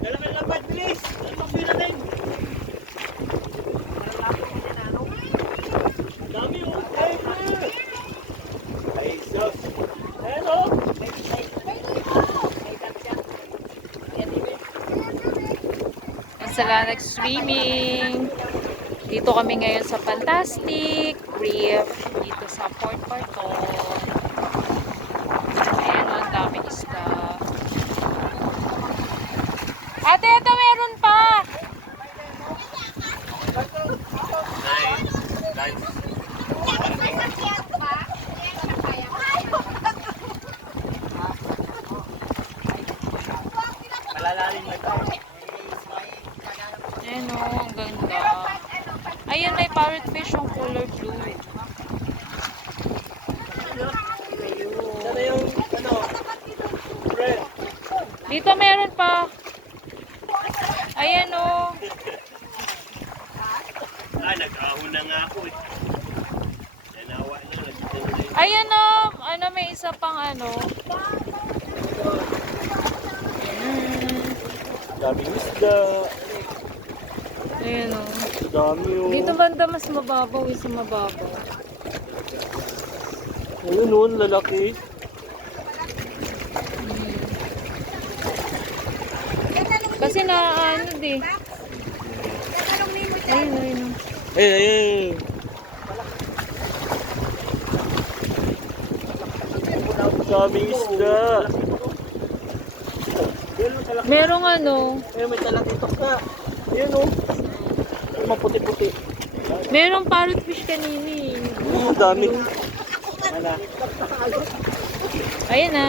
Dala ka lang ba't bilis? Pagpila na yun. Dami yung ay, sus. Hello. Sila nag-swimming. Dito kami ngayon sa Fantastic Reef. Dito sa Port Barton. Ayan o, ang daming isda. Ate, ito meron pa! Malalalim na ito. Ayan o, ang ganda. Ayan, may parrotfish yung color blue. Sana yung, friend. Dito meron pa. Ayan o. Nag-ahon na nga ako eh. Nanawa na. Ayan o. Ano, may isa pang ano. Daming isda. Ayan o. Dami yung... Dito banda mas mababaw, isa mababaw. Ayun nun, lalaki. Kasi na ano di. Ayun, ayun. Ayun. Daming isda. Merong ano. Ayun, may talakitok na. Ayun o. Maputi-puti. Merong parrotfish kanini. Dami. Wala. Ayan na.